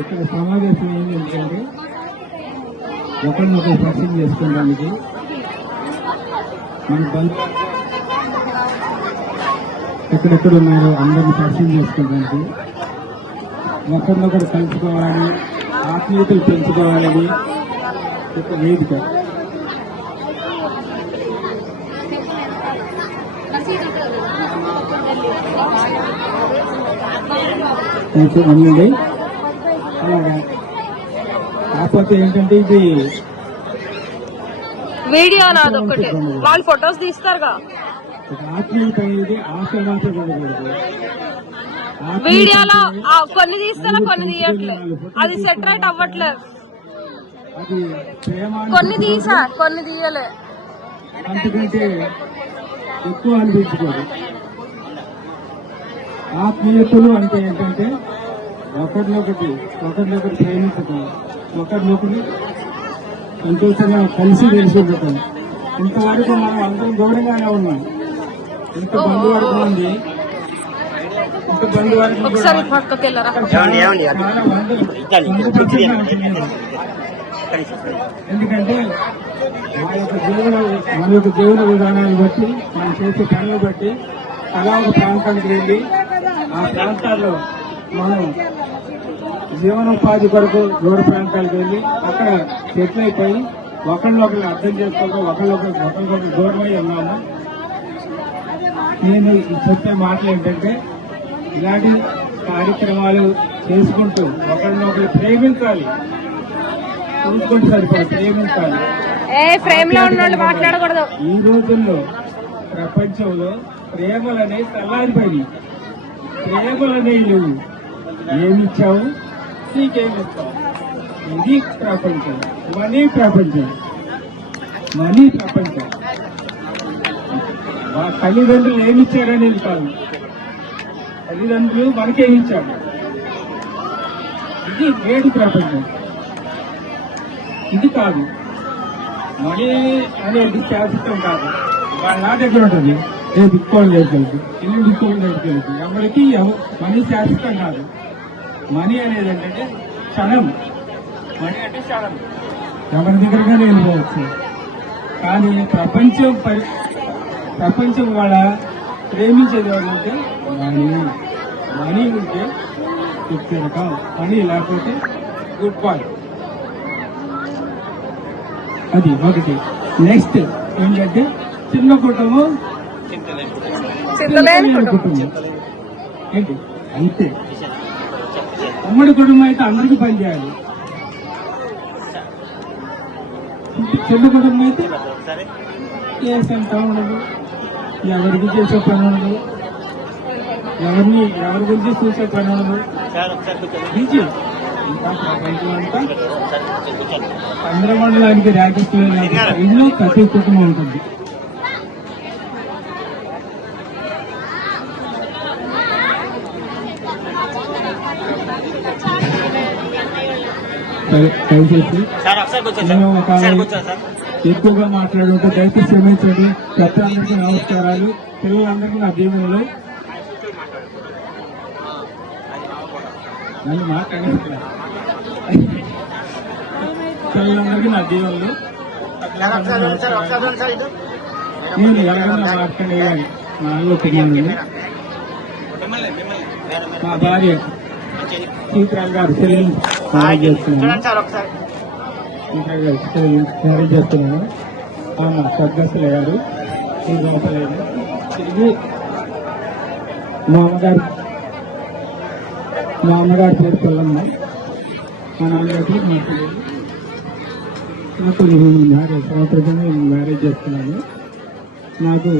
ఇక్కడ సమావేశం ఏంటి ఎందుకంటే ఒకరినొకరు పరిచయం చేసుకోవడానికి మన బంధు ఎక్కడెక్కడ ఉన్నారో అందరిని పరిచయం చేసుకోవడానికి ఒకరినొకరు కలుసుకోవాలని ఆత్మీయతలు పెంచుకోవాలని ఒక వేదిక. ఉండండి అలాగా. కాకపోతే ఏంటంటే ఇది వీడియో నాది ఒకటి, వాళ్ళు ఫొటోస్ తీస్తారుగా. ఆత్మీయత అనేది ఆశ్రమాంచకూడదు. వీడియోలో కొన్ని తీస్తారా, కొన్ని తీయట్లేదు. అది సెటరేట్ అవ్వట్లేదు. అది ప్రేమ కొన్ని తీసా, కొన్ని తీయలే. అంతకంటే ఎక్కువ అనిపించుకోదు. ఆత్మీయతలు అంటే ఏంటంటే ఒకరినొకటి ప్రేమించటం, ఒకరినొకటి సంతోషంగా కలిసి తెలుసుకుంటాం. ఇంతవరకు మనం అందరం దూరంగానే ఉన్నాం. ఇంత బంధువర్గం ఉంది, ఇంత బంధువర్గం ఒకసారి పక్కకి వెళ్ళరా. ఎందుకంటే మన యొక్క జీవన విధానాన్ని బట్టి, మనం చేసే పనులు బట్టి అలా ఒక ప్రాంతానికి వెళ్ళి ఆ ప్రాంతాల్లో మనం జీవనోపాధి కొరకు దూర ప్రాంతాలకు వెళ్ళి అక్కడ సెటిల్ అయిపోయి ఒకరినొకరు అర్థం చేసుకోక ఒకరికొకరు దూరమై ఉన్నాము. నేను చెప్పే మాటలు ఏంటంటే ఇలాంటి కార్యక్రమాలు చేసుకుంటూ ఒకరినొకరు ప్రేమించాలి. చూసుకుంటూ సరిపోయి ప్రేమించాలి. మాట్లాడకూడదు. ఈ రోజుల్లో ప్రపంచంలో ప్రేమలనేవి చల్లారిపోయి, ప్రేమలనేవి లేవు. ఏమిచ్చావు నీకేమిస్తావు. ఇది ప్రపంచం, మనీ ప్రపంచం. తల్లిదండ్రులు ఏమిచ్చారనేది కాదు, తల్లిదండ్రులు మనకేమిచ్చారు. ఇది నేటి ప్రపంచం. ఇది కాదు, మనీ అనేది శాశ్వతం కాదు. వాళ్ళ నా దగ్గర ఉంటుంది, ఏ దిక్కోలు దగ్గరికి ఇల్లు దిక్కోలు దగ్గరికి ఎవరికి మనీ శాశ్వతం కాదు. మనీ అనేది ఏంటంటే క్షణం. మనీ అంటే క్షణం, ఎవరి దగ్గరగా వెళ్ళిపోవచ్చు. కానీ ప్రపంచం వాళ్ళ ప్రేమించేది ఎవరంటే మనీ ఉంటే రకం, మనీ లేకపోతే గుడ్ బాయ్. అది ఒకటి. నెక్స్ట్ ఏంటంటే చిన్న కుటుంబం కుటుంబం ఏంటి అంతే. ఉమ్మడి కుటుంబం అయితే అందరికీ పనిచేయాలి. చిన్న కుటుంబం అయితే ఏ సంత ఉండదు, ఎవరికి చేసే పని ఉండదు, ఎవరి గురించి చూసే పని ఉండదు. బిజీ. ఇంకా ప్రపంచం అంతా చంద్రమండలానికి ర్యాకెట్ ఇల్లు ప్రతి కుటుంబం ఉంటుంది. దయచేసి ఎక్కువగా మాట్లాడుతూ దయచేసి క్షమించండి. పెద్దలందరికీ నమస్కారాలు, పిల్లలందరికీ నా దీవెనలు. నన్ను మాట్లాడే పిల్లలందరికీ నా దీవెనలు. నేను ఎలాగైనా మాట్లాడేయాలి. మా అల్లు పిల్లలు, మా భార్య సీతారాం గారు చెల్లెలు మ్యారేజ్ చేస్తున్నాను. ఆమె సద్గస్తులు అయ్యారు. ఇది మా అమ్మగారి పేరు పిల్లమ్మ. మా నాన్నగారికి మా పిల్లలు. నాకు సంవత్సరంగా మ్యారేజ్ చేస్తున్నాను. నాకు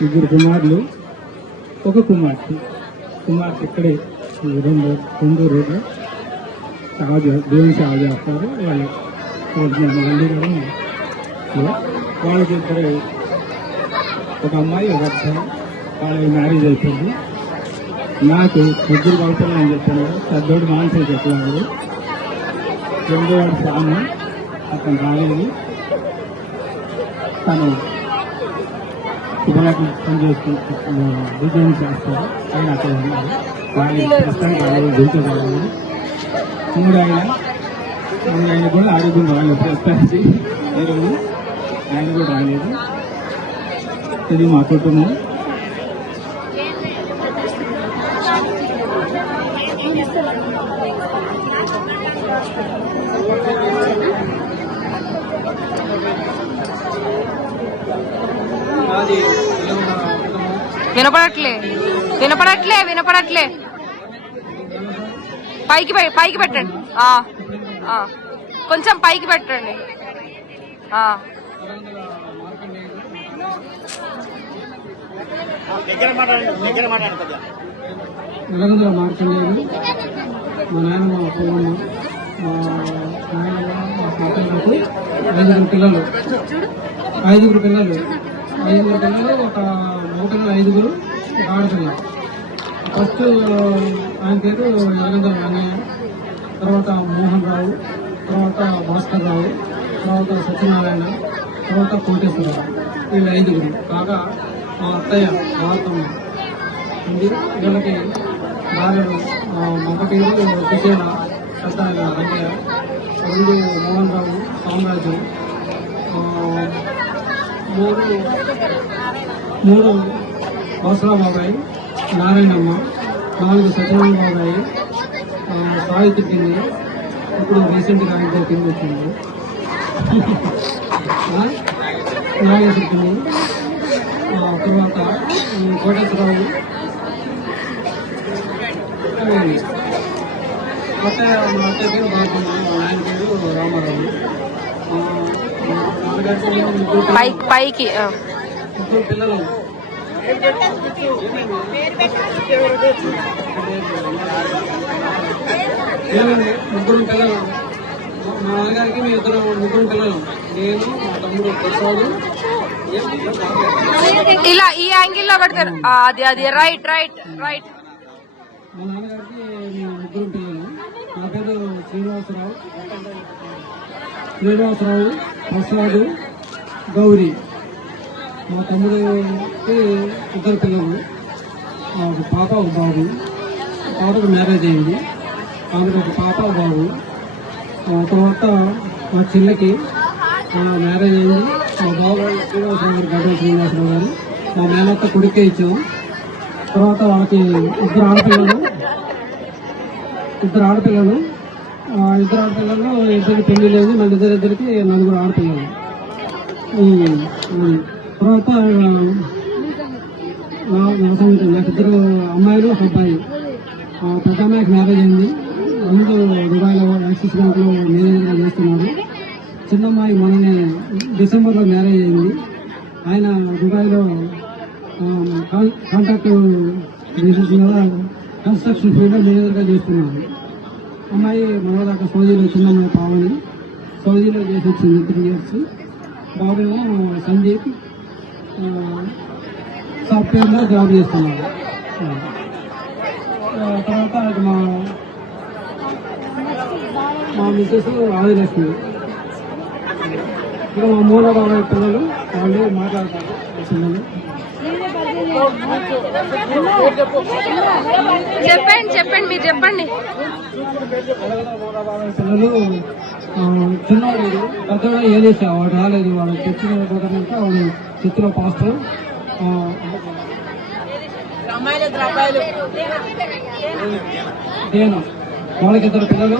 2 కుమారులు, 1 కుమార్తె. కుమార్తె ఇక్కడే రెండు రోడ్లు దేవుని సేవ చేస్తారు. వాళ్ళకి 2 ఒక అమ్మాయి, 1 అబ్బాయి. వాళ్ళకి మ్యారేజ్ అయిపోయింది. నాకు 2 సంవత్సరాలు అని చెప్పాను. పెద్దోడు మానసిక చెప్పాడు, 2వ వాడు శ్యామ. అతను రాలేదు. తను శుభలకు పనిచేసుకుంటూ డిజైన్ చేస్తారు. ఆయన అక్కడ ఉన్నారు. వాళ్ళు ప్రస్తుతానికి గుంటూరు ఆయన కూడా ఆరోగ్యం రాలేదు ప్రస్తుతానికి ఆయన కూడా రాలేదు. ఇది మా కుటుంబం. వినపడట్లే వినపడట్లే వినపడట్లే పైకి పైకి పెట్టండి. కొంచెం పైకి పెట్టండి. నలగందుల మార్కండేయుడు, మా నాయన మా పొలమ్మ, మా నాయనమ్మ, మా తాతయ్యకు ఐదుగురు పిల్లలు ఒక మగపిల్లలు 5 ఒక ఆడపిల్ల. ఫస్ట్ ఆయన పేరు నలగందుల అన్నయ్య, తర్వాత మోహన్ రావు, తర్వాత భాస్కర్ రావు, తర్వాత సత్యనారాయణ, తర్వాత కోటేశ్వరరావు. వీళ్ళు 5 కాగా మా అత్తయ్య భారతమ్మ ఉంది. వీళ్ళకి భార్యలు మగ పేరు సుశీల, పెద్ద రంగయ్య, 2 మోహన్ రావు, సామ్రాజ్యం, 3 బసరా బాబాయి, నారాయణమ్మ, 4 సత్యనారాయణ బాబాయి, సావిత్రి కింది. ఇప్పుడు రీసెంట్గా ఇంకో కింద వచ్చింది నాగేశ్వరి కింది. తర్వాత కోటేశ్వరరావు, మా అత్తయ్య పేరు భారతమ్మ, మా ఆయన పేరు రామారావు. పైకి 3 పిల్లలు. ముగ్గురు పిల్లలు. మా నాన్నగారికి మీ 3 పిల్లలు. నేను, మా తమ్ముడు ప్రసాద్. ఇలా ఈ యాంగిల్ లో పెడతారు. అది రైట్ రైట్ రైట్. మా నాన్నగారికి మేము 3 పిల్లలు. నా పేరు శ్రీనివాసరావు, ప్రసాద్, గౌరీ. మా తమ్ముడికి 2 పిల్లలు, ఒక పాప ఒక బాబు. పాపకు మ్యారేజ్ అయింది, ఆమెకు ఒక పాప బాబు. తర్వాత మా చెల్లెకి మ్యారేజ్ అయింది. మా బాబు శ్రీనివాసరావు గారు, గడ్డ శ్రీనివాసరావు గారు. మా మేనత్త కొడుకే ఇచ్చాము. తర్వాత వాళ్ళకి 2 ఆడపిల్లలు. 2 ఆడపిల్లలు. 2 ఆడపిల్లల్లో 2 పెళ్లి లేదు. మన ఇద్దరికి 4 ఆడపిల్లలు. తర్వాత నాకు 2 అమ్మాయిలు, ఒక అబ్బాయి. పెద్ద అమ్మాయికి మ్యారేజ్ అయింది. అందరూ దుబాయ్లో యాక్సిస్ బ్యాంక్లో మేనేజర్గా చేస్తున్నారు. చిన్న అమ్మాయి మొన్ననే డిసెంబర్లో మ్యారేజ్ అయింది. ఆయన దుబాయ్లో కాంట్రాక్ట్ బేసిస్ మీద కన్స్ట్రక్షన్ ఫీల్డ్లో మేనేజర్గా చేస్తున్నారు. అమ్మాయి మొదలదాకా సౌదీలో, చిన్న అమ్మాయి పావని సౌదీలో చేసి వచ్చింది 3 years. బాబేమో సందీప్ సాఫ్ట్వేర్లో జాబ్ చేస్తున్నారు. తర్వాత మా మిస్సెస్ ఆదిలక్ష్మి. ఇంకా మా మూల బాబాయ్ పిల్లలు, వాళ్ళు మాట్లాడతారు. పిల్లలు చెప్పండి మీరు చెప్పండి. పిల్లలు చిన్నవాడు, పెద్దవాడు ఏదేసా వాడు రాలేదు. వాడు తెచ్చిన కనుక వాడు చిత్తులో పాస్టర్. నేను వాళ్ళకి 2 పిల్లలు,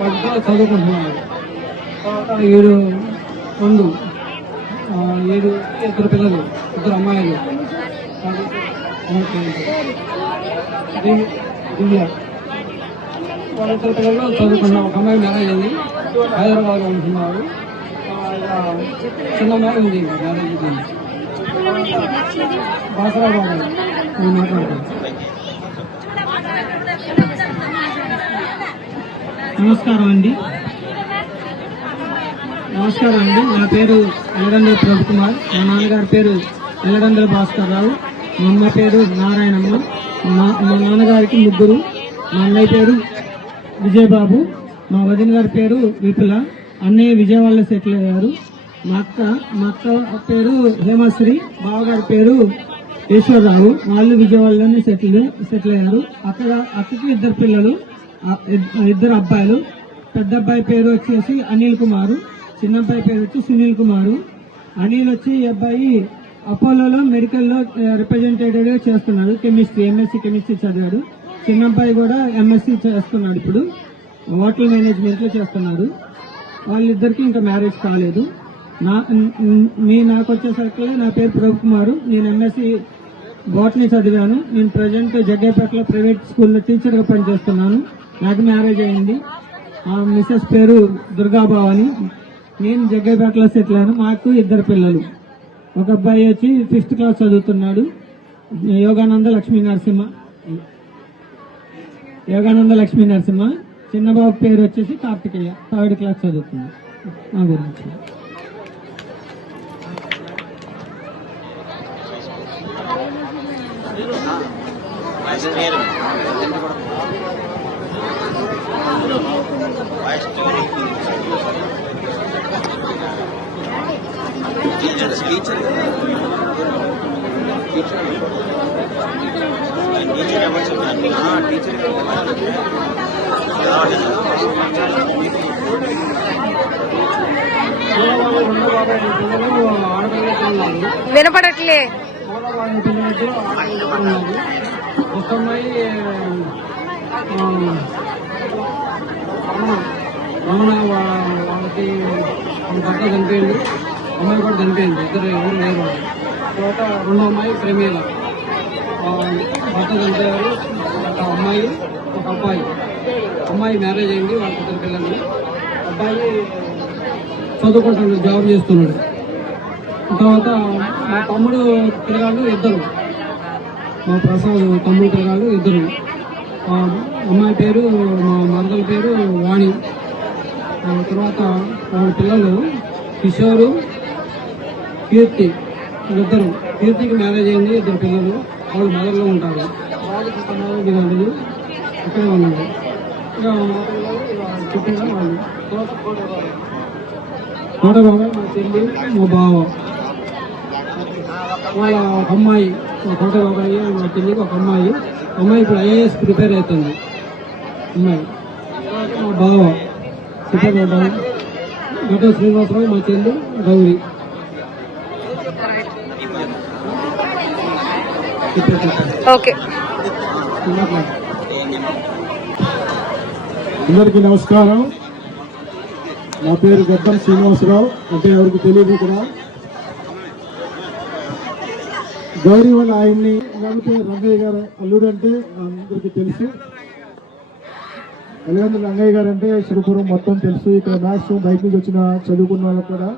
వాళ్ళతో చదువుకుంటున్నాను. తర్వాత 7 పిల్లలు, 2 అమ్మాయిలు. దివ్య వాళ్ళ 2 పిల్లలు చదువుకున్నాం. ఒక అమ్మాయి మ్యారేజ్ అయింది, హైదరాబాద్లో ఉంటున్నారు. చిన్న అమ్మాయి ఉంది మ్యారేజ్ అయింది. బాసరా బాబు నేను మాట్లాడతాను. నమస్కారం అండి. నా పేరు ఎల్లగందుల ప్రభుకుమార్. మా నాన్నగారి పేరు ఎల్లగందుల భాస్కర్ రావు. మా అమ్మ పేరు నారాయణమ్మ. మా నాన్నగారికి 3. మా అన్నయ్య పేరు విజయబాబు. మా వదిన గారి పేరు విపుల. అన్నయ్య విజయవాడలో సెటిల్ అయ్యారు. మా అక్క పేరు హేమశ్రీ. బావగారి పేరు ఈశ్వరరావు. వాళ్ళు విజయవాడలోనే సెటిల్ అయ్యారు. అక్కకి 2 పిల్లలు, ఇద్దరు అబ్బాయిలు. పెద్ద అబ్బాయి పేరు వచ్చేసి అనిల్ కుమారు, చిన్న అబ్బాయి పేరు వచ్చి సునీల్ కుమారు. అనిల్ వచ్చి ఈ అబ్బాయి అపోలోలో మెడికల్లో రిప్రజెంటేటివ్ గా చేస్తున్నాడు, కెమిస్ట్రీ, ఎంఎస్సీ కెమిస్ట్రీ చదివాడు. చిన్న అబ్బాయి కూడా ఎంఎస్సీ చేస్తున్నాడు, ఇప్పుడు హోటల్ మేనేజ్మెంట్ లో చేస్తున్నాడు. వాళ్ళిద్దరికి ఇంకా మ్యారేజ్ కాలేదు. నాకు వచ్చేసరికి నా పేరు ప్రభు కుమారు, నేను ఎంఎస్సీ బాటనీ చదివాను. నేను ప్రజెంట్ జగ్గైపేటలో ప్రైవేట్ స్కూల్లో టీచర్ గా పనిచేస్తున్నాను. నాకు మ్యారేజ్ అయింది. మిస్సెస్ పేరు దుర్గాబావని. నేను జగ్గైపేటలో సెటిల్ అయ్యాను. మాకు ఇద్దరు పిల్లలు. ఒక అబ్బాయి వచ్చి 5th క్లాస్ చదువుతున్నాడు, యోగానంద లక్ష్మీ నరసింహ. చిన్న బాబు పేరు వచ్చేసి కార్తికేయ, 3rd క్లాస్ చదువుతున్నాడు. నా గురించి వినపడట్లే. ఒక అమ్మాయి రమణ, వాళ్ళకి భర్త చనిపోయింది, అమ్మాయి కూడా చనిపోయింది. ఇద్దరు ఎవరు లేరు. తర్వాత రెండో అమ్మాయి ప్రేమీల, భర్త చనిపోయారు. ఒక అమ్మాయి, ఒక అబ్బాయి. అమ్మాయి మ్యారేజ్ అయింది, వాళ్ళకి ఇద్దరు పిల్లలు. అబ్బాయి చదువుకుంటున్నాడు, జాబ్ చేస్తున్నాడు. తర్వాత మా తమ్ముడు పిల్లగాళ్ళు ఇద్దరు, మా ప్రసాద్ తమ్ముడు పిల్లగాళ్ళు ఇద్దరు. అమ్మాయి పేరు, మా మరదల పేరు వాణి. తర్వాత వాళ్ళ పిల్లలు కిషోరు, కీర్తి, ఇద్దరు. కీర్తికి మ్యారేజ్ అయింది, ఇద్దరు పిల్లలు. వాళ్ళు మదర్లో ఉంటారు. వాళ్ళకి మ్యారేజ్ ఇక్కడే ఉన్నారు. ఇక మా పిల్లలు చెప్పిన వాళ్ళు. తోట బాబాయ్, మా చెల్లి, మా బావ. వాళ్ళ ఒక అమ్మాయి, మా తోట బాబాయ్, మా చెల్లికి ఒక అమ్మాయి. అమ్మాయి ఇప్పుడు IAS ప్రిపేర్ అవుతుంది. అమ్మాయి మా బావ బాబాయ్, గడ్డ శ్రీనివాసరావు, మా చెల్లి గౌరీ. ఓకే. అందరికీ నమస్కారం. నా పేరు గడ్డం శ్రీనివాసరావు, అంటే ఎవరికి తెలియదు కూడా. గౌరీ వాళ్ళ ఆయన్ని పేరు రంగయ్య గారు అల్లుడు అంటే అందరికీ తెలుసు. అలిగందుల రంగయ్య గారు అంటే సిరిపురం మొత్తం తెలుసు. ఇక్కడ మ్యాథ్స్ బయట నుంచి వచ్చిన చదువుకున్న వాళ్ళకి కూడా,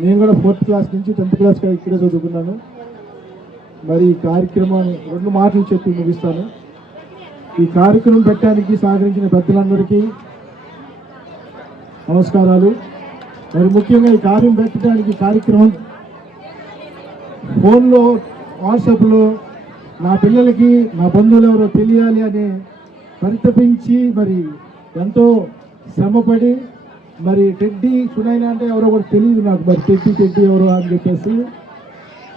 నేను కూడా 4th క్లాస్ నుంచి 10th క్లాస్ ఇక్కడే చదువుకున్నాను. మరి ఈ కార్యక్రమాన్ని 2 మాటలు చెప్పి ముగిస్తాను. ఈ కార్యక్రమం పెట్టడానికి సహకరించిన పెద్దలందరికీ నమస్కారాలు. మరి ముఖ్యంగా ఈ కార్యక్రమం ఫోన్లో, వాట్సాప్లో నా పిల్లలకి నా బంధువులు ఎవరో తెలియాలి అనే పరితపించి మరి ఎంతో శ్రమపడి, మరి టెడ్డీ సునైనా అంటే ఎవరో కూడా తెలియదు నాకు, మరి టెడ్డీ ఎవరో అని చెప్పేసి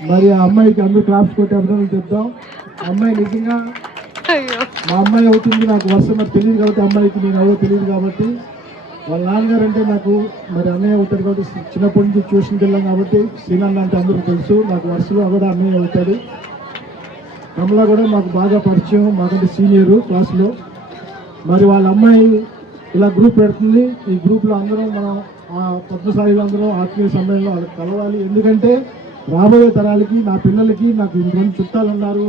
మరి ఆ అమ్మాయికి అందరూ క్లాప్స్ కొట్టి అభినందనలు చెప్తాం. అమ్మాయి నిజంగా మా అమ్మాయి అవుతుంది. నాకు వర్షం మరి తెలియదు కాబట్టి, అమ్మాయికి నేను ఎవరో తెలియదు కాబట్టి, వాళ్ళ నాన్నగారు అంటే నాకు మరి అన్నయ్య అవుతాడు కాబట్టి, చిన్నప్పటి నుంచి ట్యూషన్కి వెళ్ళాం కాబట్టి శ్రీనాన్న అంటే అందరూ తెలుసు. నాకు వరుసలో కూడా అన్నయ్య అవుతాడు. కమలా కూడా మాకు బాగా పరిచయం, మాకంటే సీనియరు క్లాస్లో. మరి వాళ్ళ అమ్మాయి ఇలా గ్రూప్ పెడుతుంది. ఈ గ్రూప్లో అందరం మనం పద్మశాలిలో అందరం ఆత్మీయ సమ్మేళనంలో వాళ్ళకి కలవాలి. ఎందుకంటే రాబోయే తరాలకి, నా పిల్లలకి, నాకు ఇంతమంది చుట్టాలు ఉన్నారు,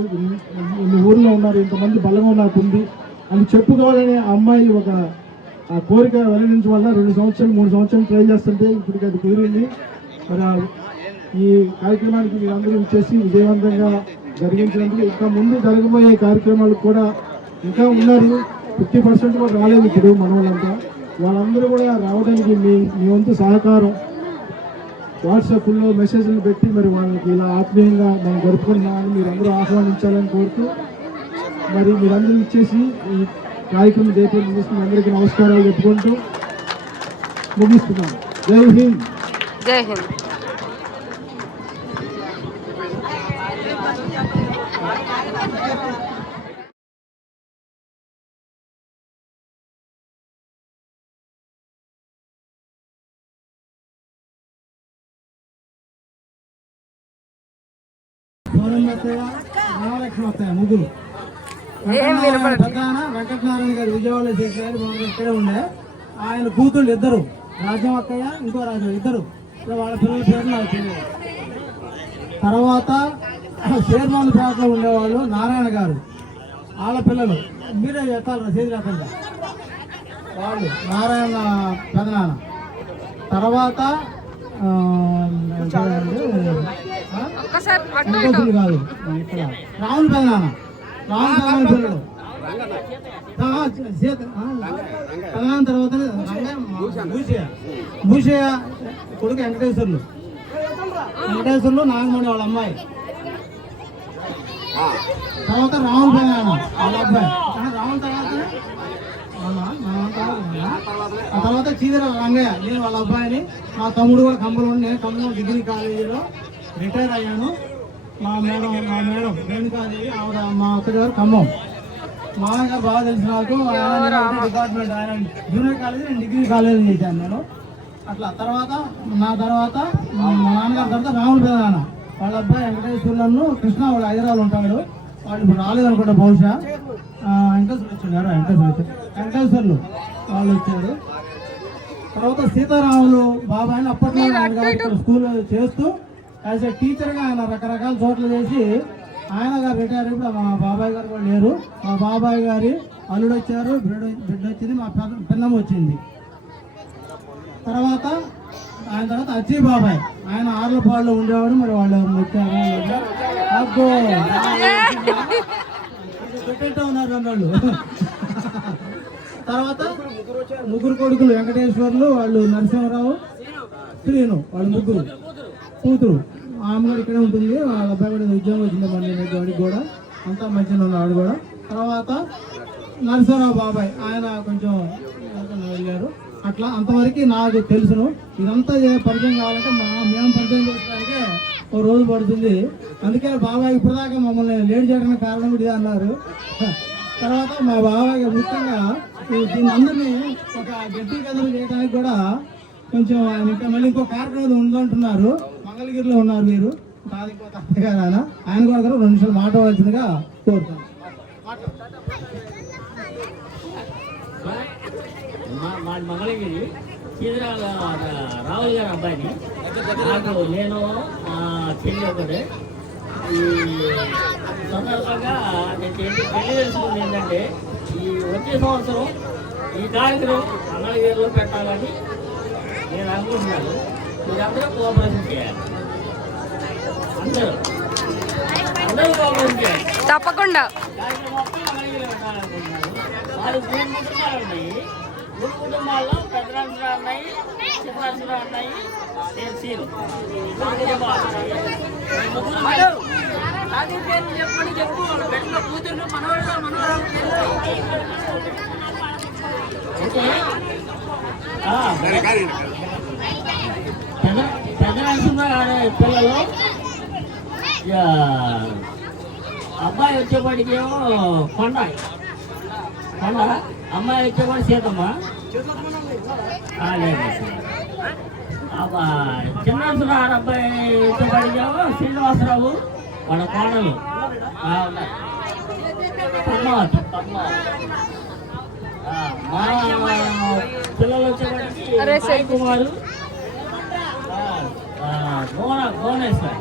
ఇన్ని ఊర్లో ఉన్నారు, ఇంతమంది బలంగా నాకు ఉంది అని చెప్పుకోవాలని ఆ అమ్మాయి ఒక ఆ కోరిక వెల్లడించడం వల్ల 2 సంవత్సరాలు 3 సంవత్సరాలు ట్రై చేస్తుంటే ఇప్పటికి అది కుదిరింది. మరి ఈ కార్యక్రమానికి మీరందరూ ఇచ్చేసి విజయవంతంగా జరిగించినందుకు, ఇంకా ముందు జరగబోయే కార్యక్రమాలు కూడా ఇంకా ఉన్నారు. 50% కూడా రాలేదు ఇప్పుడు మన వాళ్ళంతా. వాళ్ళందరూ కూడా రావడానికి మీ వంతు సహకారం వాట్సాప్లో మెసేజ్లు పెట్టి మరి వాళ్ళకి ఇలా ఆత్మీయంగా మనం జరుపుకుంటున్నామని మీరందరూ ఆహ్వానించాలని కోరుతూ, మరి మీరందరూ ఇచ్చేసి ఈ కార్యక్రమం జయపూర్ ముగిస్తున్న అందరికీ నమస్కారాలు చెప్పుకుంటూ ముగిస్తున్నాను. జై హింద్. జై హింద్. సోనమ్మ అత్తయ్య, మహాలక్ష్మి అత్తయ్య, ముగ్గురు. పెద్దనాన్న వెంకటనారాయణ గారు విజయవాడలో చేశారు, మన ఇక్కడే ఉండే. ఆయన కూతుళ్ళు ఇద్దరు, రాజ్యం అక్కయ్య, ఇంకో రాజ్యం, ఇద్దరు. వాళ్ళ పిల్లల పేరు నాకు తెలియదు. తర్వాత షేర్మాన్పేటలో ఉండేవాళ్ళు నారాయణ గారు, వాళ్ళ పిల్లలు మీరే చెప్తారు, చేతి లేకుండా వాళ్ళు నారాయణ పెదనాన్న. తర్వాత వెంకటేశ్వరులు కాదు, ఇక్కడ రాములు పెదనాన్న, రాములు పెదనాన్న పిల్లలు. పెదనాన్న తర్వాత భూషయ్య కొడుకు వెంకటేశ్వర్లు, వెంకటేశ్వర్లు నాగమణి వాళ్ళ అమ్మాయి. తర్వాత రాములు పెదనాన్న వాళ్ళ అబ్బాయి. రాముల ఆ తర్వాత చీదర రంగయ్య, నేను వాళ్ళ అబ్బాయిని. మా తమ్ముడు కూడా ఖమ్మంలో, నేను ఖమ్మం డిగ్రీ కాలేజీలో రిటైర్ అయ్యాను. మా మేడం రేణుకాదేవి, ఆవిడ మా అత్తగారు ఖమ్మం. మా గారు బాగా తెలిసిన నాకు, డిపార్ట్మెంట్ ఆయన జూనియర్ కాలేజీ, నేను డిగ్రీ కాలేజీ చేశాను నేను అట్లా. తర్వాత నా తర్వాత మా నాన్నగారి తర్వాత రాములు పెదనాన్న వాళ్ళ అబ్బాయి వెంకటేశ్వర్లను, కృష్ణ వాళ్ళు హైదరాబాద్ ఉంటాడు, వాళ్ళు ఇప్పుడు రాలేదనుకుంటా బహుశా. వెంకటేశ్వరులు వచ్చారు, వెంకటేశ్వర్లు వాళ్ళు వచ్చారు. తర్వాత సీతారాములు బాబాయ్ అప్పట్లో ఆయన ఇక్కడ స్కూల్ చేస్తూ యాజ్ ఏ టీచర్గా ఆయన రకరకాల చోట్ల చేసి ఆయన గారు రిటైర్. ఇప్పుడు మా బాబాయ్ గారు కూడా లేరు. మా బాబాయ్ గారి అల్లుడు వచ్చారు, బిడ్డ వచ్చింది, మా పిన్నమ్మ వచ్చింది. తర్వాత ఆయన తర్వాత అచ్చీ బాబాయ్, ఆయన ఆర్లపాడులో ఉండేవాడు. మరి వాళ్ళు వచ్చారు, అబ్బో పెట్టేట్టు ఉన్నారు వాళ్ళు. తర్వాత ముగ్గురు కొడుకులు వెంకటేశ్వర్లు, వాళ్ళు నరసింహరావు, శ్రీను, వాళ్ళు ముగ్గురు కూతురు. ఆమె కూడా ఇక్కడే ఉంటుంది, వాళ్ళ అబ్బాయి కూడా ఉద్యోగం వచ్చింది మన వాడికి కూడా, అంతా మంచిగా ఉన్నాడు కూడా. తర్వాత నరసింహరావు బాబాయ్, ఆయన కొంచెం వెళ్ళారు. అట్లా అంతవరకు నాకు తెలుసును. ఇదంతా పరిచయం కావాలంటే మేము పరిచయం చేసుకోవడానికి ఒక రోజు పడుతుంది. అందుకే బాబాయ్ ఇప్పటిదాకా మమ్మల్ని లేట్ చేయడానికి కారణం కూడా అన్నారు. తర్వాత మా బాబాయ్ ముఖ్యంగా దీని అందరినీ ఒక గట్టి కథలు చేయడానికి కూడా కొంచెం ఇంకా మళ్ళీ ఇంకో కార్యక్రమం ఉందంటున్నారు. మంగళగిరిలో ఉన్నారు మీరు, కాదు ఇంకో తాతగారు ఆయన కూడా 2 నిమిషాలు మాట్లాడాల్సిందిగా కోరుతాను. మా మంగళగిరి చీదరాల రావుల్ గారి అబ్బాయిని. నాకు నేను చెల్లి ఒకటే. ఈ సందర్భంగా నేను పెళ్లి తెలుసుకుంది ఏంటంటే, ఈ వచ్చే సంవత్సరం ఈ కార్యక్రమం మంగళగిరిలో పెట్టాలని నేను అనుకుంటున్నాను. మీరందరూ కోఆపరేషన్ చేయాలి, అందరూ కోఆపరేషన్ చేయాలి. తప్పకుండా కార్యక్రమం మొత్తం మంగళగిరిలో పెట్టాలనుకుంటున్నాను. వారు 3 కుటుంబాలు ఉన్నాయి. 3 కుటుంబాల్లో పెద్దరాజులు ఉన్నాయి, చిన్నరాజులు ఉన్నాయి, నేను సీను. 3 కుటుంబాలు. పెద్దరాజులు అనే పిల్లలు అబ్బాయి వచ్చేపాటికేమో కొండ, అమ్మాయి వచ్చేవాడు సీతమ్మ. చిన్నరాజు అబ్బాయి వచ్చేపాటికేమో శ్రీనివాసరావు, వాళ్ళ కోడలు పద్మావతి. మా పిల్లలు వచ్చేపాటికి సాయి కుమారు, భువనేశ్వర్,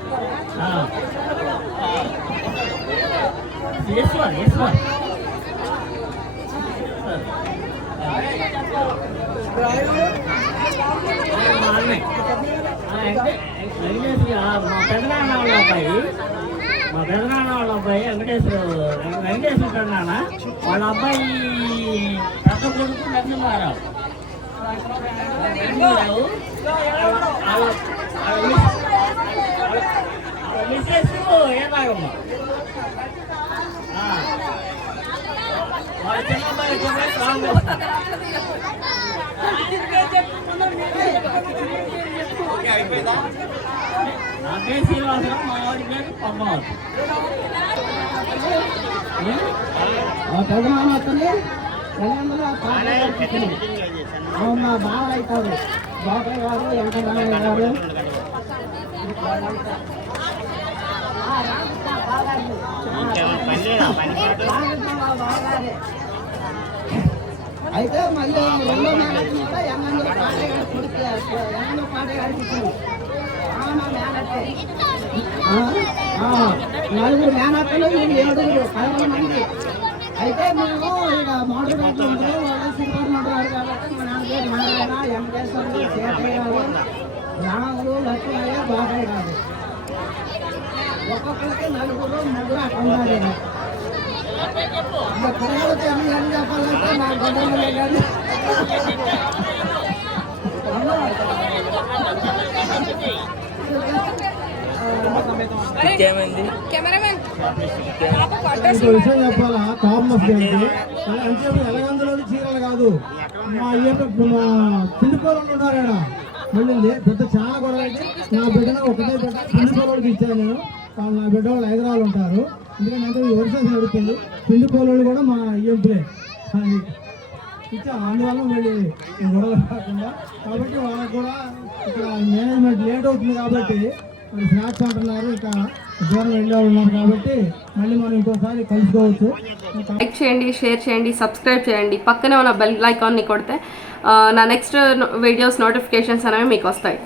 ఈశ్వర్ మా అన్నయ్య మా పెద్దనాన్న వాళ్ళ అబ్బాయి వెంకటేశ్వర పెద్దనాన్న వాళ్ళ అబ్బాయి పెద్ద కొడుకు నరసింహారావు. మిస్సెస్ ఏనాగమ్మ. వాళ్ళ చిన్న అబ్బాయి నా పేరు శ్రీనివాసరావు, మా వాడి పేరు పద్మావతి. మా బావ అవుతారు, బాబాయ్ గారు, వెంకటరామయ్య గారు. అయితే మళ్ళీ రెండో మేనత్ కూడా ఎంగంలో పాటగాడి కొడుకు ఎంగంలో పాటగాడికి ఇచ్చింది. మా మేనత్తే నలుగురు మేనత్తలు వీళ్ళు 11 మంది. అయితే మేము ఇక మోటార్ బ్యాట్లు ఉంటారు వాళ్ళు సిల్వర్ మోటార్ కాబట్టి మా నాన్నగారు నారాయణ వెంకటేశ్వరుడు సేటయ్య గారు రాములు లక్ష్మయ్య బాబాయ్ గారు ఒక్కొక్కరికి నలుగురు ముగ్గురు అట్లా ఉండాలి. ఇంకా పిల్లలకి ఎన్ని చెప్పాలంటే నాకు గొడవలే కానీ కెమెరామెన్ ఇంకో విషయం చెప్పాలా టాప్ ఆఫ్ అంటే ఎలగందులో చీరలు కాదు మా పిండి పొలం ఉన్నారు ఆడ మళ్ళీ పెద్ద చాలా గొడవ అయితే నా బిడ్డను ఒకటే బిడ్డ పిండి పొలంకి ఇచ్చాను నేను. నా బిడ్డ వాళ్ళు హైదరాబాద్ ఉంటారు. ఎందుకంటే ఈ వర్షం నడుస్తుంది పిండి పొలాలు కూడా మా ఎంపులే ఇచ్చా. అందువల్ల మళ్ళీ గొడవలు కాకుండా కాబట్టి వాళ్ళకి కూడా ఇక్కడ మేనేజ్మెంట్ లేట్ అవుతుంది కాబట్టి మరి స్నాక్స్ అంటున్నారు ఇంకా దూరం వెళ్ళేవాళ్ళు ఉన్నారు కాబట్టి మళ్ళీ మనం ఇంకోసారి కలుసుకోవచ్చు. లైక్ చేయండి, షేర్ చేయండి, సబ్స్క్రైబ్ చేయండి. పక్కనే ఉన్న బెల్ ఐకాన్ని కొడితే నా నెక్స్ట్ వీడియోస్ నోటిఫికేషన్స్ అనేవి మీకు వస్తాయి.